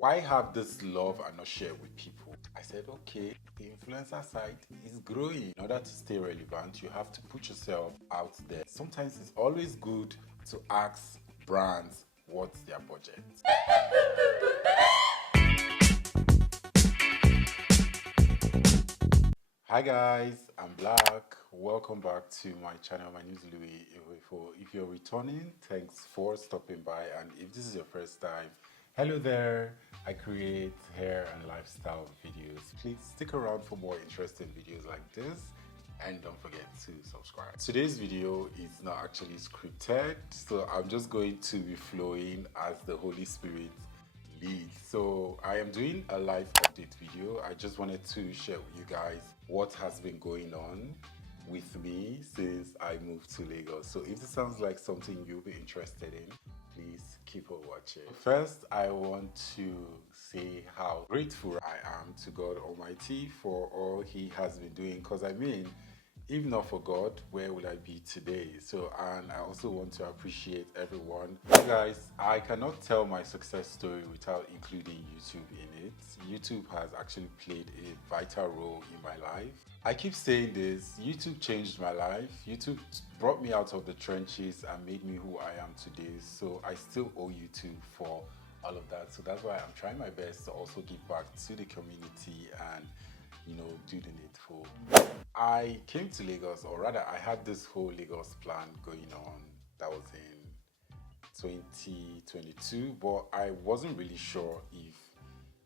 Why have this love and not share with people? I said, okay, the influencer side is growing. In order to stay relevant, you have to put yourself out there. Sometimes it's always good to ask brands what's their budget. Hi guys, I'm Black. Welcome back to my channel. My name is Louis. If you're returning, thanks for stopping by. And if this is your first time, hello there. I create hair and lifestyle videos. Please stick around for more interesting videos like this. And don't forget to subscribe. Today's video is not actually scripted, so I'm just going to be flowing as the Holy Spirit lead. So I am doing a live update video. I just wanted to share with you guys what has been going on with me since I moved to Lagos. So if this sounds like something you'll be interested in, please keep on watching. First, I want to say how grateful I am to God Almighty for all He has been doing. Because I mean, if not for God, where would I be today? So, and I also want to appreciate everyone. You guys, I cannot tell my success story without including YouTube in it. YouTube has actually played a vital role in my life. I keep saying this, YouTube changed my life. YouTube brought me out of the trenches and made me who I am today. So I still owe YouTube for all of that. So that's why I'm trying my best to also give back to the community and do the needful. I came to Lagos, or rather, I had this whole Lagos plan going on. That was in 2022, but I wasn't really sure if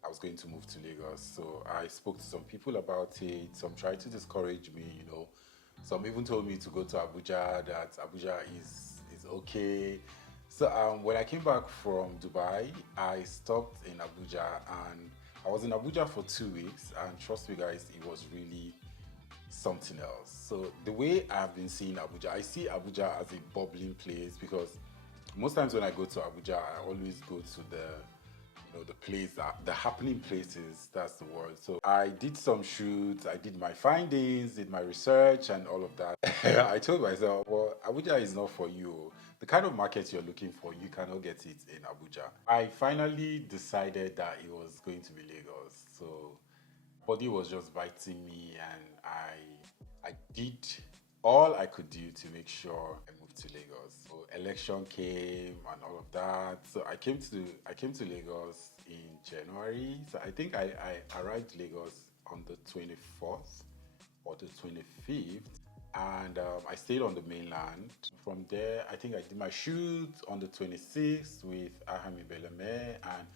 I was going to move to Lagos. So I spoke to some people about it. Some tried to discourage me. Some even told me to go to Abuja, that Abuja is okay. So when I came back from Dubai, I stopped in Abuja, and I was in Abuja for 2 weeks, and trust me guys, it was really something else. So the way I've been seeing Abuja, I see Abuja as a bubbling place, because most times when I go to Abuja, I always go to the place, the happening places, that's the word. So I did some shoots, I did my findings, did my research and all of that. I told myself, well, Abuja is not for you. The kind of market you're looking for, you cannot get it in Abuja. I finally decided that it was going to be Lagos. So body was just biting me, and I did all I could do to make sure I moved to Lagos. So election came and all of that. So I came to Lagos in January. So I think I arrived Lagos on the 24th or the 25th. And I stayed on the mainland. From there, I think I did my shoot on the 26th with Ahami Belame, and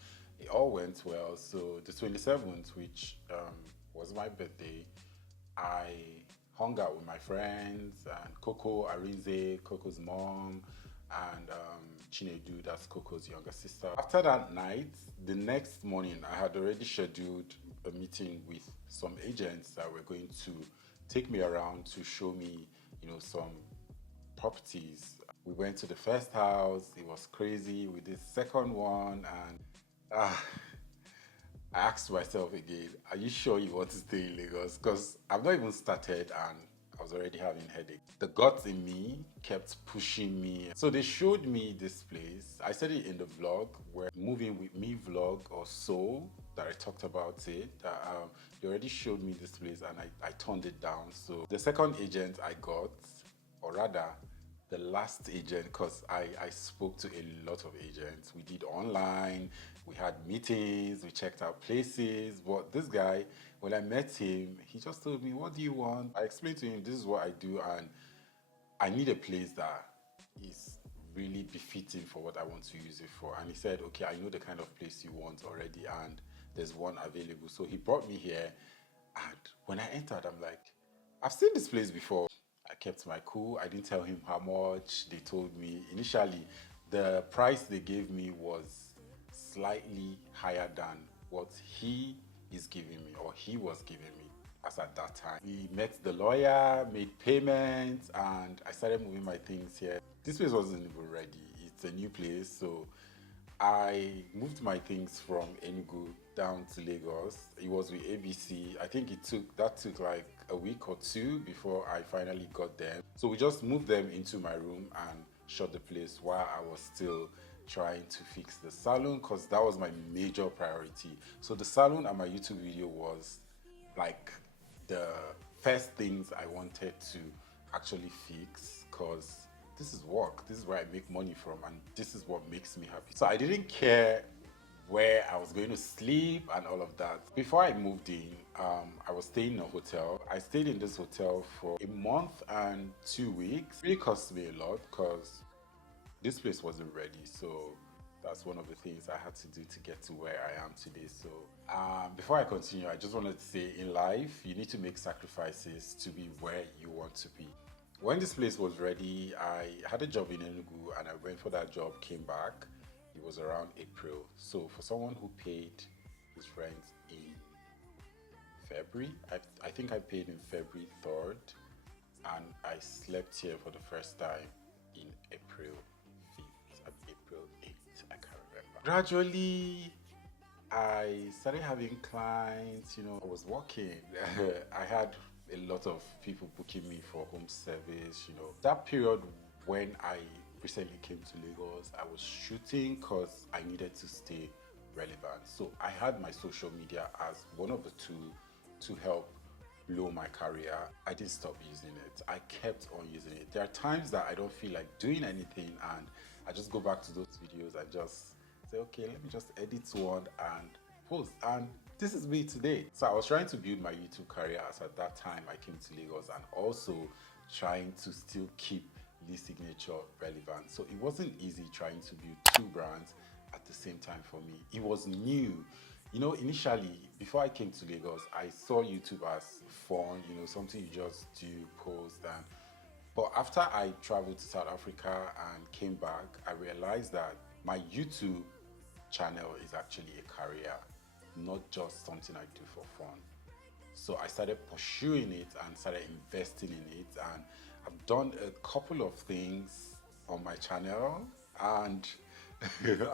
it all went well. So the 27th, which was my birthday, I hung out with my friends and Coco Arinze, Coco's mom, and Chinedu, that's Coco's younger sister. After that night, the next morning, I had already scheduled a meeting with some agents that were going to take me around to show me, some properties. We went to the first house, it was crazy. We did second one, and I asked myself again, are you sure you want to stay in Lagos? Because I've not even started and I was already having headache. The guts in me kept pushing me. So they showed me this place. I said it in the vlog, where moving with me vlog or so, that I talked about it. They already showed me this place, and I turned it down. So the second agent I got, or rather the last agent, because I spoke to a lot of agents. We did online, we had meetings, we checked out places. But this guy, when I met him, he just told me, what do you want? I explained to him, this is what I do, and I need a place that is really befitting for what I want to use it for. And he said, okay, I know the kind of place you want already, and there's one available. So he brought me here, and when I entered, I'm like, I've seen this place before. I kept my cool. I didn't tell him how much. They told me initially the price they gave me was slightly higher than what he is giving me, or he was giving me as at that time. We met the lawyer, made payments, and I started moving my things here. This place wasn't even ready. It's a new place, so I moved my things from Enugu down to Lagos. It was with ABC. I think that took like a week or two before I finally got them. So we just moved them into my room and shut the place while I was still trying to fix the salon because that was my major priority. So the salon and my YouTube video was like the first things I wanted to actually fix because this is work. This is where I make money from, and this is what makes me happy. So I didn't care where I was going to sleep and all of that. Before I moved in, I was staying in a hotel. I stayed in this hotel for a month and 2 weeks. It really cost me a lot because this place wasn't ready. So that's one of the things I had to do to get to where I am today. So before I continue, I just wanted to say in life, you need to make sacrifices to be where you want to be. When this place was ready, I had a job in Enugu and I went for that job, came back. It was around April. So for someone who paid his rent in February, I think I paid in February 3rd and I slept here for the first time in April 5th, April 8th, I can't remember. Gradually, I started having clients, I was working. I had a lot of people booking me for home service. That period when I recently came to Lagos, I was shooting because I needed to stay relevant. So I had my social media as one of the tools to help blow my career. I didn't stop using it. I kept on using it. There are times that I don't feel like doing anything and I just go back to those videos and just say, okay, let me just edit one and post. And this is me today. So I was trying to build my YouTube career as at that time I came to Lagos and also trying to still keep Lee Signature relevant. So it wasn't easy trying to build two brands at the same time for me. It was new. Initially, before I came to Lagos, I saw YouTube as fun, something you just do, post. But after I traveled to South Africa and came back, I realized that my YouTube channel is actually a career, not just something I do for fun. So I started pursuing it and started investing in it, and I've done a couple of things on my channel, and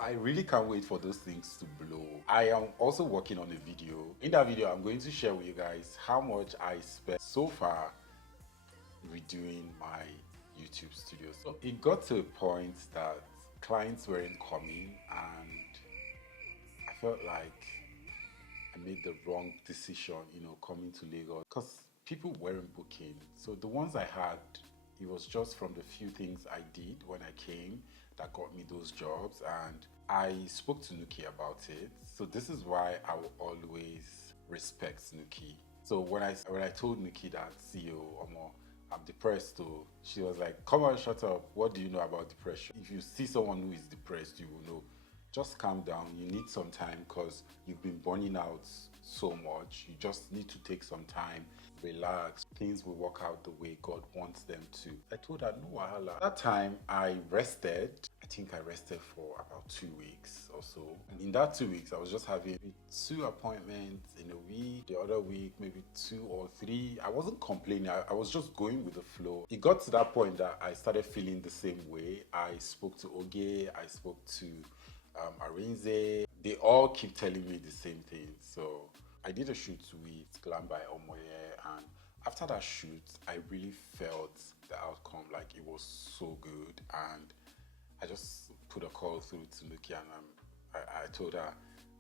I really can't wait for those things to blow. I am also working on a video. In that video, I'm going to share with you guys how much I spent so far redoing my YouTube studio. So it got to a point that clients weren't coming, and I felt like I made the wrong decision, coming to Lagos because people weren't booking. So the ones I had, it was just from the few things I did when I came that got me those jobs, and I spoke to Nuki about it. So this is why I will always respect Nuki. So when I told Nuki that, CEO, I'm depressed too, she was like, come on, shut up. What do you know about depression? If you see someone who is depressed, you will know. Just calm down. You need some time because you've been burning out so much. You just need to take some time, relax. Things will work out the way God wants them to. I told her, no wahala. That time I rested. I think I rested for about 2 weeks or so. And in that 2 weeks, I was just having 2 appointments in a week. The other week, maybe 2 or 3. I wasn't complaining. I was just going with the flow. It got to that point that I started feeling the same way. I spoke to Oge. I spoke to Arinze. They all keep telling me the same thing. So I did a shoot with Glam by Omoye, and after that shoot, I really felt the outcome. Like, it was so good, and I just put a call through to Nuki, and I told her,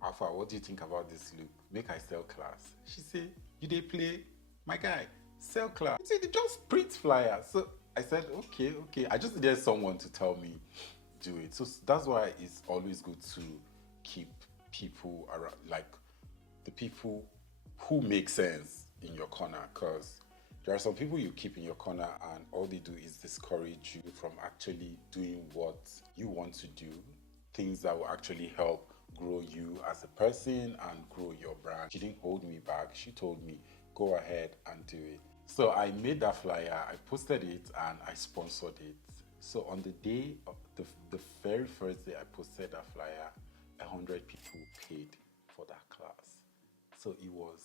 Alpha, what do you think about this look? Make I sell class. She said, you dey play? My guy, sell class. She said, just print flyers. So I said, okay. I just needed someone to tell me do it. So that's why it's always good to keep people around, like the people who make sense in your corner, because there are some people you keep in your corner and all they do is discourage you from actually doing what you want to do, things that will actually help grow you as a person and grow your brand. She didn't hold me back. She told me, go ahead and do it. So I made that flyer, I posted it, and I sponsored it. So on the day of the very first day I posted that flyer, 100 people paid for that class. So it was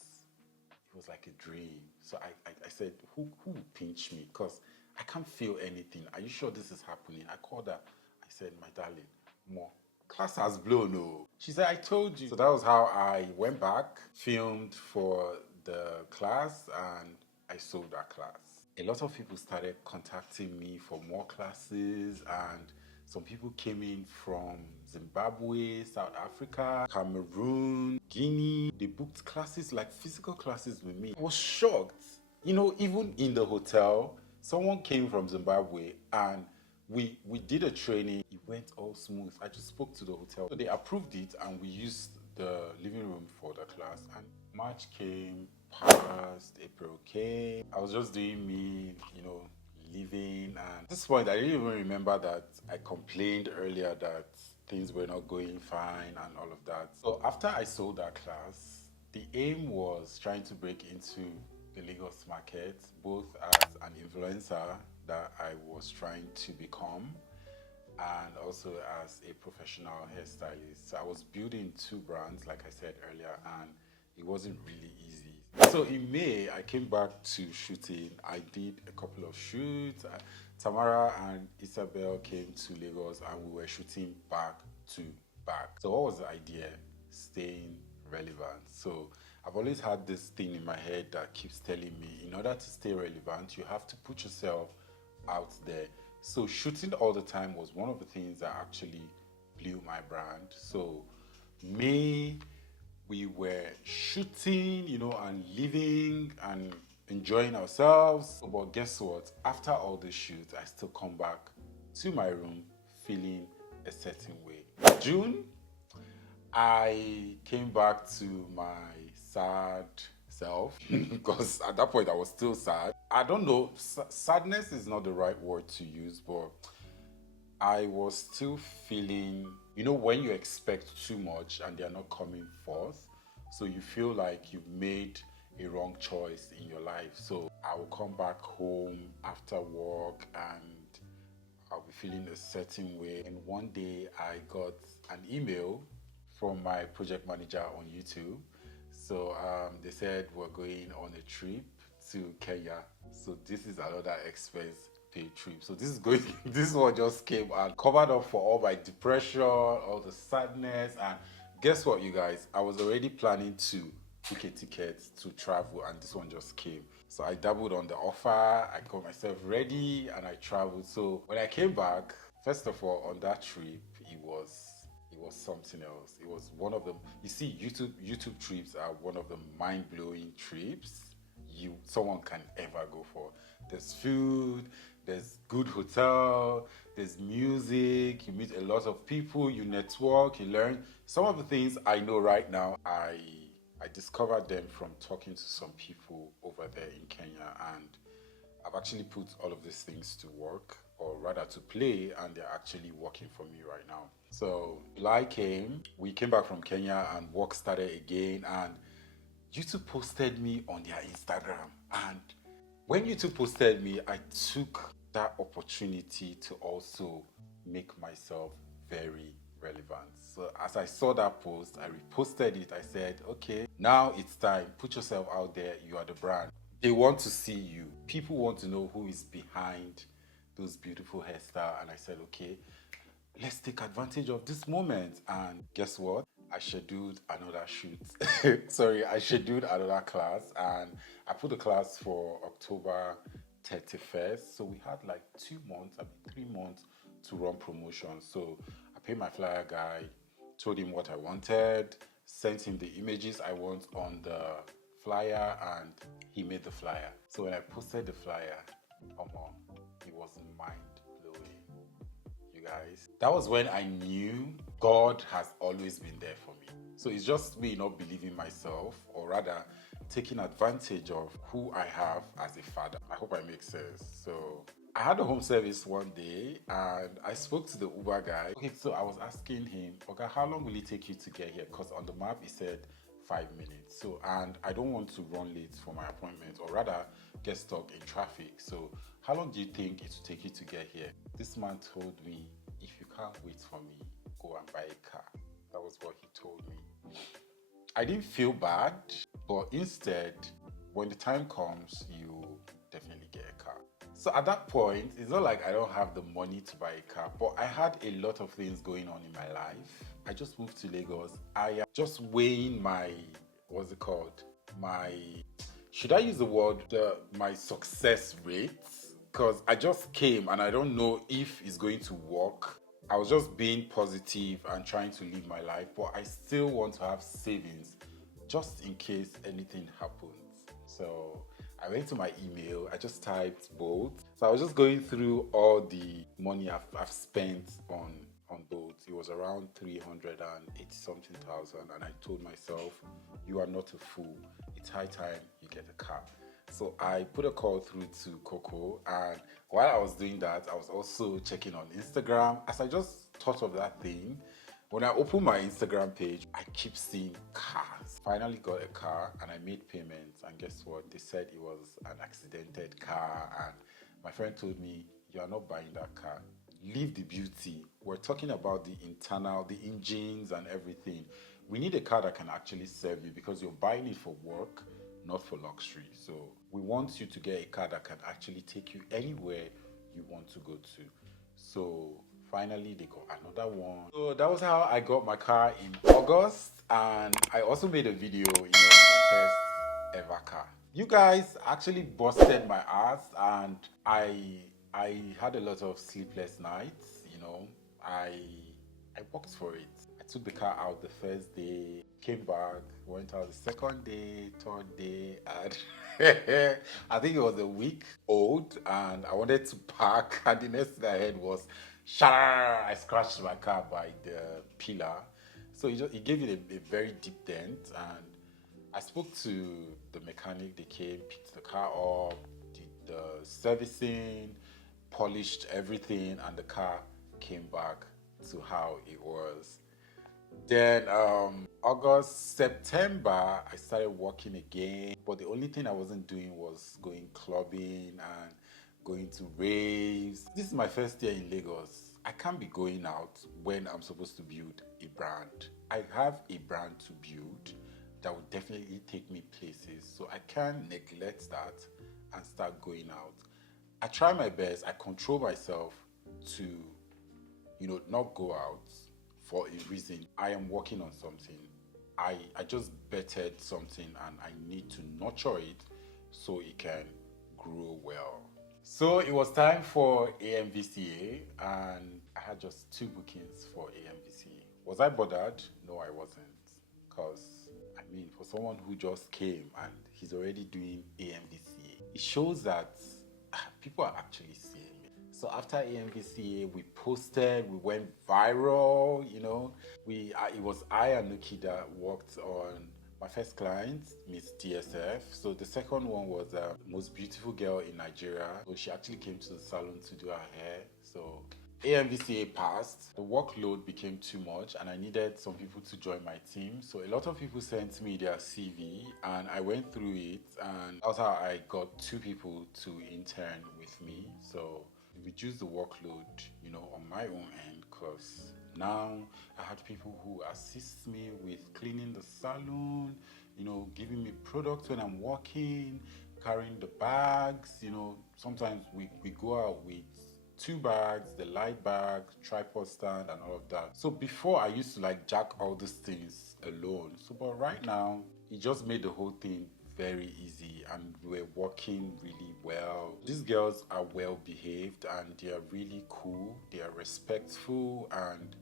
like a dream. So I said, who will pinch me? Because I can't feel anything. Are you sure this is happening? I called her. I said, my darling, more. Class has blown. No. She said, I told you. So that was how I went back, filmed for the class, and I sold that class. A lot of people started contacting me for more classes, and some people came in from Zimbabwe, South Africa, Cameroon, Guinea. They booked classes, like physical classes with me. I was shocked. Even in the hotel, someone came from Zimbabwe and we did a training. It went all smooth. I just spoke to the hotel. So they approved it and we used the living room for the class. And March came, passed, April came. I was just doing me, living. And at this point, I didn't even remember that I complained earlier that things were not going fine and all of that. So after I sold that class, the aim was trying to break into the Lagos market, both as an influencer that I was trying to become and also as a professional hairstylist. So I was building two brands, like I said earlier, and it wasn't really easy. So in May, I came back to shooting. I did a couple of shoots. Tamara and Isabel came to Lagos and we were shooting back to back. So what was the idea? Staying relevant. So I've always had this thing in my head that keeps telling me, in order to stay relevant, you have to put yourself out there. So shooting all the time was one of the things that actually blew my brand. So May, we were shooting, and living and enjoying ourselves. But guess what? After all the shoots, I still come back to my room feeling a certain way. June, I came back to my sad self because at that point I was still sad. I don't know, sadness is not the right word to use, but I was still feeling, when you expect too much and they're not coming forth, so you feel like you've made a wrong choice in your life. So I will come back home after work and I'll be feeling a certain way. And one day I got an email from my project manager on YouTube. So they said we're going on a trip to Kenya. So this is another expense paid trip. So this one just came and covered up for all my depression, all the sadness. And guess what, you guys? I was already planning to book a ticket to travel and this one just came. So I dabbled on the offer, I got myself ready and I traveled. So when I came back, first of all, on that trip, it was something else. It was one of them. You see, YouTube trips are one of the mind-blowing trips someone can ever go for. There's food, there's good hotel, there's music, you meet a lot of people, you network, you learn. Some of the things I know right now, I discovered them from talking to some people over there in Kenya, and I've actually put all of these things to work, or rather to play, and they're actually working for me right now. So July came, we came back from Kenya and work started again, and YouTube posted me on their Instagram. And when YouTube posted me, I took that opportunity to also make myself very relevant. So as I saw that post, I reposted it. I said, okay, now it's time. Put yourself out there. You are the brand. They want to see you. People want to know who is behind those beautiful hairstyles. And I said, okay, let's take advantage of this moment. And guess what? I scheduled another shoot. Sorry, I scheduled another class and I put the class for October 31st. So we had like 2 months, 3 months to run promotion. So I paid my flyer guy, told him what I wanted, sent him the images I want on the flyer, and he made the flyer. So when I posted the flyer, it was mind blowing, you guys. That was when I knew God has always been there for me. So it's just me not believing myself, or rather taking advantage of who I have as a father. I hope I make sense. So I had a home service one day and I spoke to the Uber guy. Okay, so I was asking him, okay, how long will it take you to get here? Because on the map it said 5 minutes. So, and I don't want to run late for my appointment, or rather get stuck in traffic. So how long do you think it will take you to get here? This man told me, if you can't wait for me, go and buy a car. That was what he told me. I didn't feel bad, but instead, when the time comes, you definitely get a car. So at that point, it's not like I don't have the money to buy a car, but I had a lot of things going on in my life. I just moved to Lagos. I am just weighing my, what's it called? Should I use the word, my success rate? Because I just came and I don't know if it's going to work I was just being positive and trying to live my life, but I still want to have savings just in case anything happens. So I went to my email, I just typed both. So I was just going through all the money I've spent on boats. It was around 380 something thousand, and I told myself, you are not a fool. It's high time you get a car. So I put a call through to Coco, and while I was doing that, I was also checking on Instagram. As I just thought of that thing, when I open my Instagram page, I keep seeing cars. Finally got a car and I made payments, and guess what? They said it was an accidented car, and my friend told me, you are not buying that car. Leave the beauty. We're talking about the internal, the engines and everything. We need a car that can actually serve you because you're buying it for work, not for luxury. So we want you to get a car that can actually take you anywhere you want to go to. So finally they got another one. So that was how I got my car in August, and I also made a video, my first ever car. You guys actually busted my ass, and I had a lot of sleepless nights. I I worked for it. I took the car out the first day, came back, went out the second day, third day, and I think it was a week old, and I wanted to park, and the next thing I heard was, "Shar!" I scratched my car by the pillar, so it gave it a very deep dent, and I spoke to the mechanic. They came, picked the car up, did the servicing, polished everything, and the car came back to how it was. Then August, September, I started working again. But the only thing I wasn't doing was going clubbing and going to raves. This is my first year in Lagos. I can't be going out when I'm supposed to build a brand. I have a brand to build that will definitely take me places. So I can't neglect that and start going out. I try my best. I control myself to not go out for a reason. I am working on something. I just bettered something and I need to nurture it so it can grow well. So it was time for AMVCA, and I had just 2 bookings for AMVCA. Was I bothered? No, I wasn't. Because, for someone who just came and he's already doing AMVCA, it shows that people are actually seeing me. So after AMVCA, we posted, we went viral. It was I and Nuki that worked on my first client, Miss DSF. So the second one was the most beautiful girl in Nigeria. So she actually came to the salon to do her hair. So AMVCA passed, the workload became too much, and I needed some people to join my team. So a lot of people sent me their CV, and I went through it, and that's how I got 2 people to intern with me. So it reduced the workload, on my own end, because now I had people who assist me with cleaning the salon, giving me products when I'm working, carrying the bags. Sometimes we go out with 2 bags, the light bag, tripod stand, and all of that. So before I used to jack all these things alone. So but right now, it just made the whole thing very easy, and we're working really well. These girls are well behaved, and they are really cool. They are respectful, and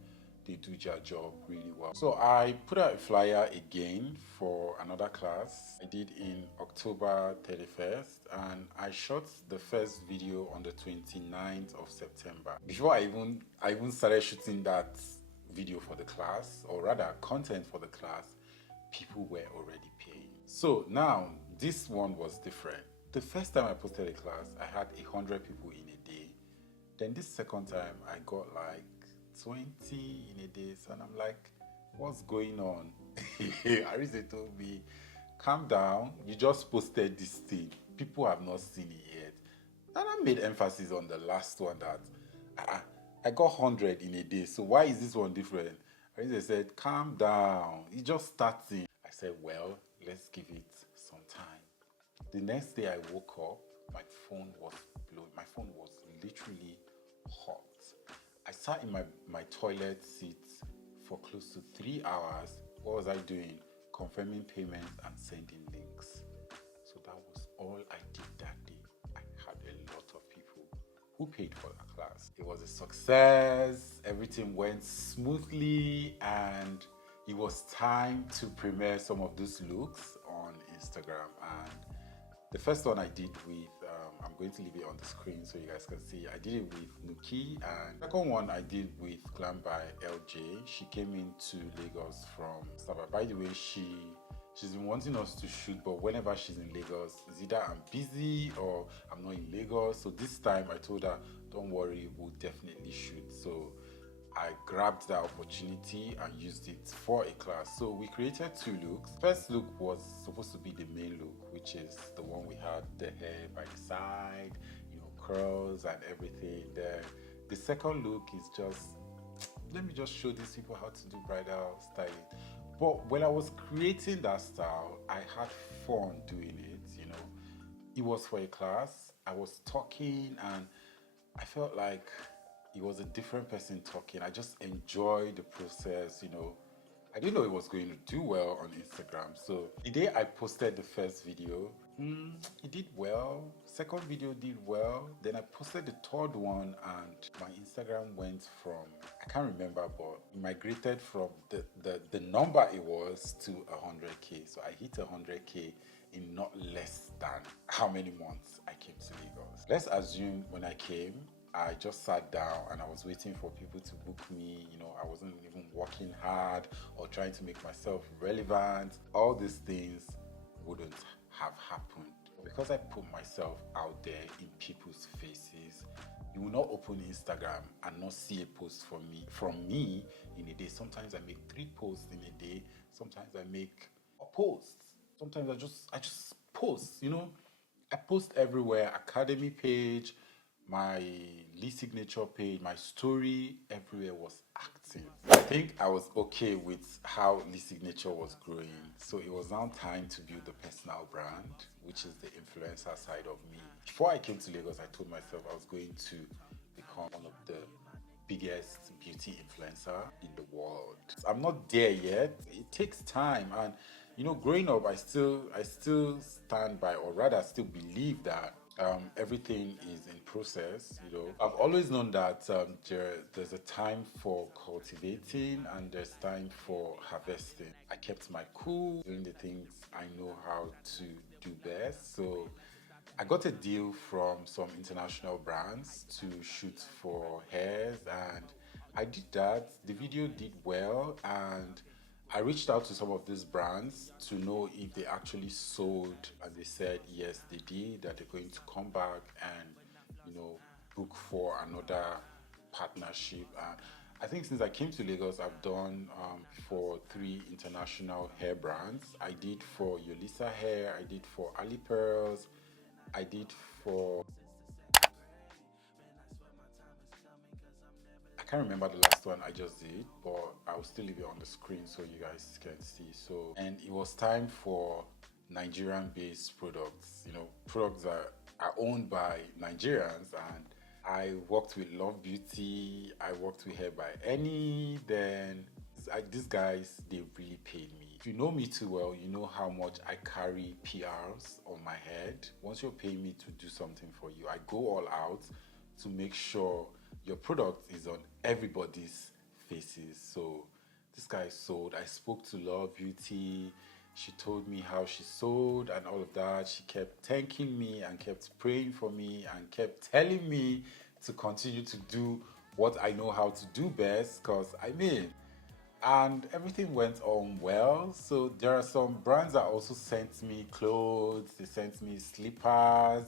they do their job really well. So I put out a flyer again for another class. I did in October 31st, and I shot the first video on the 29th of September. Before I even started shooting that video for the class, or rather content for the class, people were already paying. So now this one was different. The first time I posted a class, I had 100 people in a day. Then this second time, I got 20 in a day, and I'm like, what's going on? Arise told me, calm down, you just posted this thing, people have not seen it yet. And I made emphasis on the last one that I got 100 in a day, so why is this one different? Arise said, calm down, it's just starting. I said, well, let's give it some time. The next day I woke up, my phone was blowing. My phone was literally hot. I sat in my toilet seat for close to 3 hours. What was I doing? Confirming payments and sending links. So that was all I did that day. I had a lot of people who paid for that class? It was a success, everything went smoothly, and it was time to premiere some of those looks on Instagram. And the first one I did with, I'm going to leave it on the screen so you guys can see. I did it with Nuki, and the second one I did with Glam by LJ. She came into Lagos from Sabah. By the way, she's been wanting us to shoot, but whenever she's in Lagos, it's either I'm busy or I'm not in Lagos. So this time I told her, don't worry, we'll definitely shoot. So I grabbed that opportunity and used it for a class. So we created two looks. First look was supposed to be the main look, which is the one we had the hair by the side, curls and everything there. The second look is just, let me just show these people how to do bridal styling. But when I was creating that style, I had fun doing it. It was for a class. I was talking and I felt like it was a different person talking. I just enjoyed the process. I didn't know it was going to do well on Instagram. So the day I posted the first video, it did well. Second video did well. Then I posted the third one and my Instagram went from, I can't remember, but it migrated from the number it was to 100K. So I hit 100K in not less than how many months I came to Lagos. Let's assume when I came, I just sat down and I was waiting for people to book me. I wasn't even working hard or trying to make myself relevant. All these things wouldn't have happened. Because I put myself out there in people's faces, you will not open Instagram and not see a post from me in a day. Sometimes I make 3 posts in a day. Sometimes I make a post. Sometimes I just post, I post everywhere, academy page, my Lee signature page, my story, everywhere was active. I think I was okay with how Lee signature was growing. So it was now time to build the personal brand, which is the influencer side of me. Before I came to Lagos, I told myself I was going to become one of the biggest beauty influencer in the world. I'm not there yet. It takes time, and growing up, I still stand by, or rather, still believe that everything is in process. I've always known that there's a time for cultivating and there's time for harvesting. I kept my cool, doing the things I know how to do best. So I got a deal from some international brands to shoot for hairs, and I did that. The video did well, and I reached out to some of these brands to know if they actually sold, and they said yes, they did, that they're going to come back and, book for another partnership. And I think since I came to Lagos, I've done for 3 international hair brands. I did for Yolisa Hair, I did for Ali Pearls, I did for, I can't remember the last one I just did, but I'll still leave it on the screen so you guys can see. So, and it was time for Nigerian-based products. Products that are owned by Nigerians, and I worked with Love Beauty. I worked with Hair by Any. Then these guys, they really paid me. If you know me too well, you know how much I carry PRs on my head. Once you're paying me to do something for you, I go all out to make sure your product is on everybody's faces. So this guy sold. I spoke to Love Beauty. She told me how she sold and all of that. She kept thanking me and kept praying for me and kept telling me to continue to do what I know how to do best, and everything went on well. So there are some brands that also sent me clothes, they sent me slippers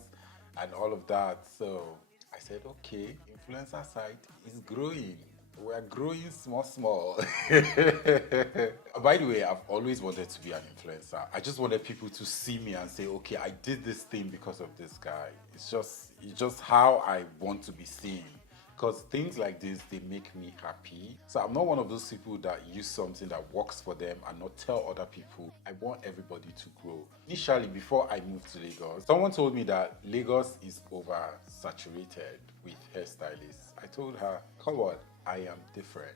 and all of that. So I said, okay, influencer side is growing. We're growing small. By the way, I've always wanted to be an influencer. I just wanted people to see me and say, okay, I did this thing because of this guy. It's just how I want to be seen. Because things like this, they make me happy. So I'm not one of those people that use something that works for them and not tell other people. I want everybody to grow. Initially, before I moved to Lagos, someone told me that Lagos is oversaturated with hairstylists. I told her, come on, I am different.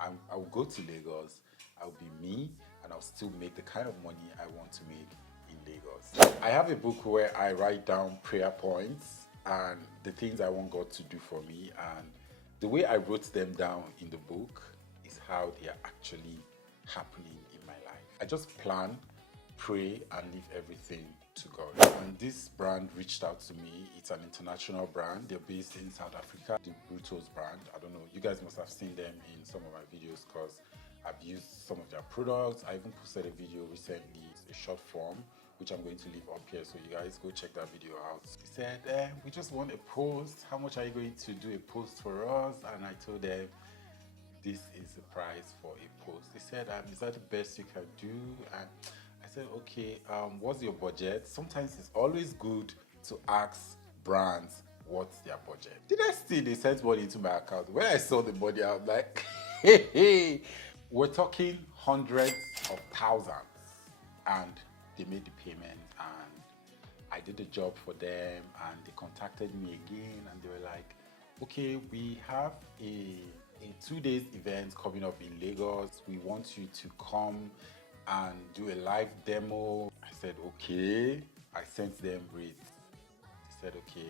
I'll go to Lagos, I'll be me, and I'll still make the kind of money I want to make in Lagos. I have a book where I write down prayer points and the things I want God to do for me. And the way I wrote them down in the book is how they are actually happening in my life. I just plan, pray, and leave everything to God. And this brand reached out to me. It's an international brand. They're based in South Africa. The Brutos brand. I don't know. You guys must have seen them in some of my videos because I've used some of their products. I even posted a video recently, a short form, which I'm going to leave up here. So you guys go check that video out. He said, we just want a post. How much are you going to do a post for us? And I told them, this is the price for a post. They said, is that the best you can do? And I said, okay, what's your budget? Sometimes it's always good to ask brands what's their budget. Did I see they sent money into my account? When I saw the money, I was like, hey, we're talking hundreds of thousands. And they made the payment and I did the job for them and they contacted me again and they were like, okay, we have a 2 days event coming up in Lagos. We want you to come and do a live demo. I said, okay. I sent them rates. They said, okay,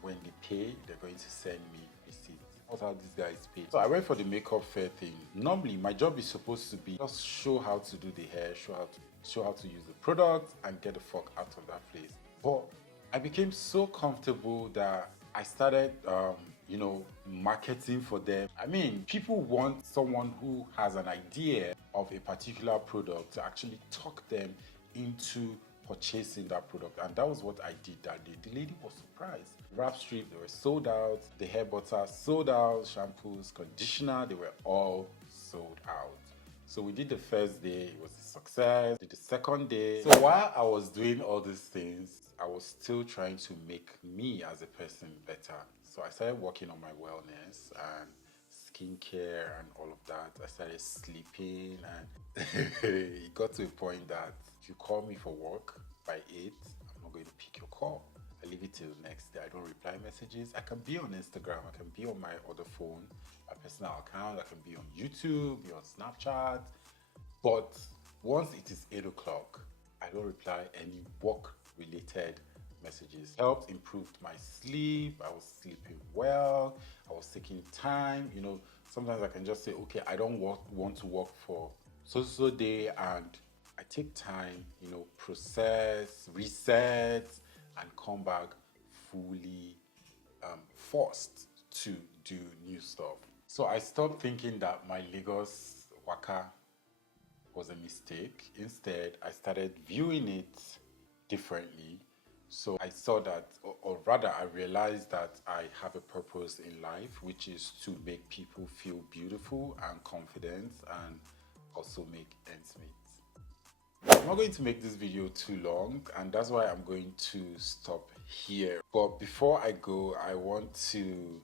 when they pay, they're going to send me receipts. That's how these guys pay. So I went for the makeup fair thing. Normally, my job is supposed to be just show how to do the hair, show how to use the product, and get the fuck out of that place. But I became so comfortable that I started, marketing for them. I mean, people want someone who has an idea of a particular product to actually talk them into purchasing that product, and that was what I did that day. The lady was surprised. Wrap strip, they were sold out. The hair butter sold out. Shampoos, conditioner, they were all sold out. So we did the first day, it was a success. Did the second day. So while I was doing all these things, I was still trying to make me as a person better. So I started working on my wellness and skincare and all of that. I started sleeping and it got to a point that if you call me for work by 8, I'm not going to pick your call. I leave it till the next day. I don't reply messages. I can be on Instagram. I can be on my other phone, my personal account. I can be on YouTube, be on Snapchat. But once it is 8 o'clock, I don't reply any work-related messages. Helped improve my sleep. I was sleeping well. I was taking time. Sometimes I can just say, okay, I don't want to work for so day, and I take time, process, reset, and come back fully forced to do new stuff. So I stopped thinking that my Lagos waka was a mistake. Instead, I started viewing it differently. So I saw that, or rather, I realized that I have a purpose in life, which is to make people feel beautiful and confident and also make ends meet. I'm not going to make this video too long, and that's why I'm going to stop here. But before I go, I want to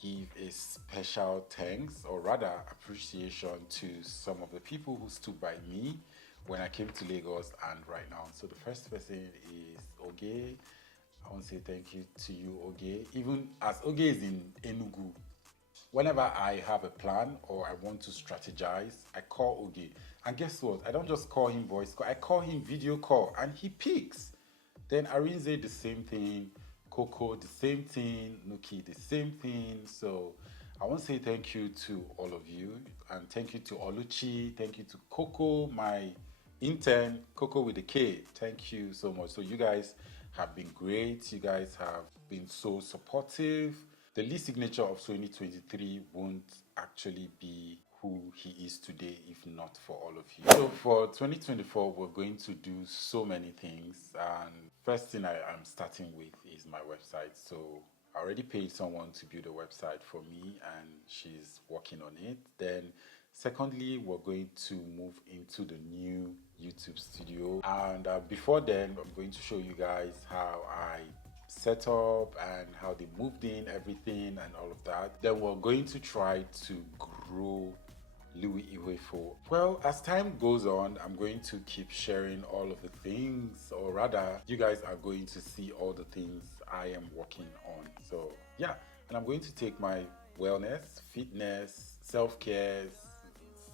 give a special thanks, or rather appreciation, to some of the people who stood by me when I came to Lagos and right now. So the first person is Oge. I want to say thank you to you, Oge. Even as Oge is in Enugu, whenever I have a plan or I want to strategize, I call Oge. And guess what? I don't just call him voice call, I call him video call and he picks. Then Arinze, the same thing. Coco, the same thing. Nuki, the same thing. So I want to say thank you to all of you. And thank you to Oluchi. Thank you to Coco, my intern, Coco with a K. Thank you so much. So you guys have been great. You guys have been so supportive. The Lee signature of 2023 won't actually be who he is today if not for all of you. So for 2024, we're going to do so many things. And first thing I'm starting with is my website. So I already paid someone to build a website for me and she's working on it. Then secondly, we're going to move into the new YouTube studio. And before then, I'm going to show you guys how I set up and how they moved in, everything and all of that. Then we're going to try to grow Louis Iwefo. Well, as time goes on, I'm going to keep sharing all of the things, or rather, you guys are going to see all the things I am working on. So yeah, and I'm going to take my wellness, fitness, self-care,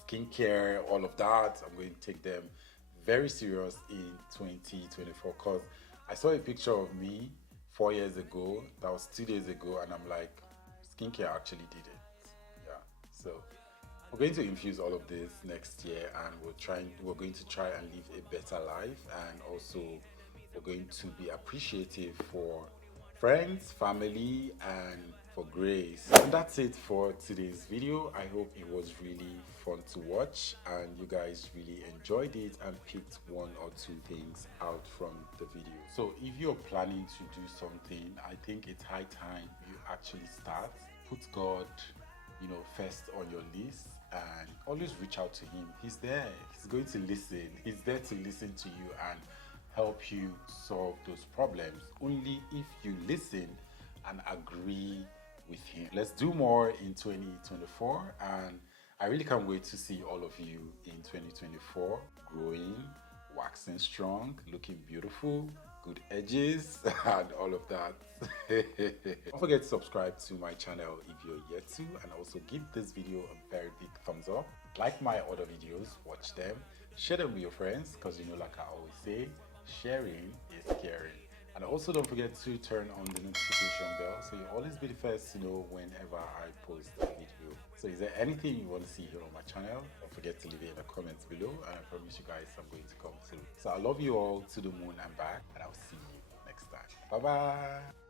skincare, all of that. I'm going to take them very serious in 2024 because I saw a picture of me 4 years ago. That was 2 days ago, and I'm like, skincare actually did it. Yeah. So we're going to infuse all of this next year, and we're going to try and live a better life, and also we're going to be appreciative for friends, family, and for grace. And that's it for today's video. I hope it was really fun to watch and you guys really enjoyed it and picked one or two things out from the video. So if you're planning to do something, I think it's high time you actually start. Put God, first on your list, and always reach out to him. He's there. He's going to listen. He's there to listen to you and help you solve those problems. Only if you listen and agree with him. Let's do more in 2024, and I really can't wait to see all of you in 2024 growing, waxing strong, looking beautiful, good edges, and all of that. Don't forget to subscribe to my channel if you're yet to, and also give this video a very big thumbs up. Like my other videos, watch them, share them with your friends, because like I always say, sharing is caring. And also don't forget to turn on the notification bell so you'll always be the first to know whenever I post a video. So is there anything you want to see here on my channel? Don't forget to leave it in the comments below, and I promise you guys I'm going to come through. So I love you all to the moon and back, and I'll see you next time. Bye bye.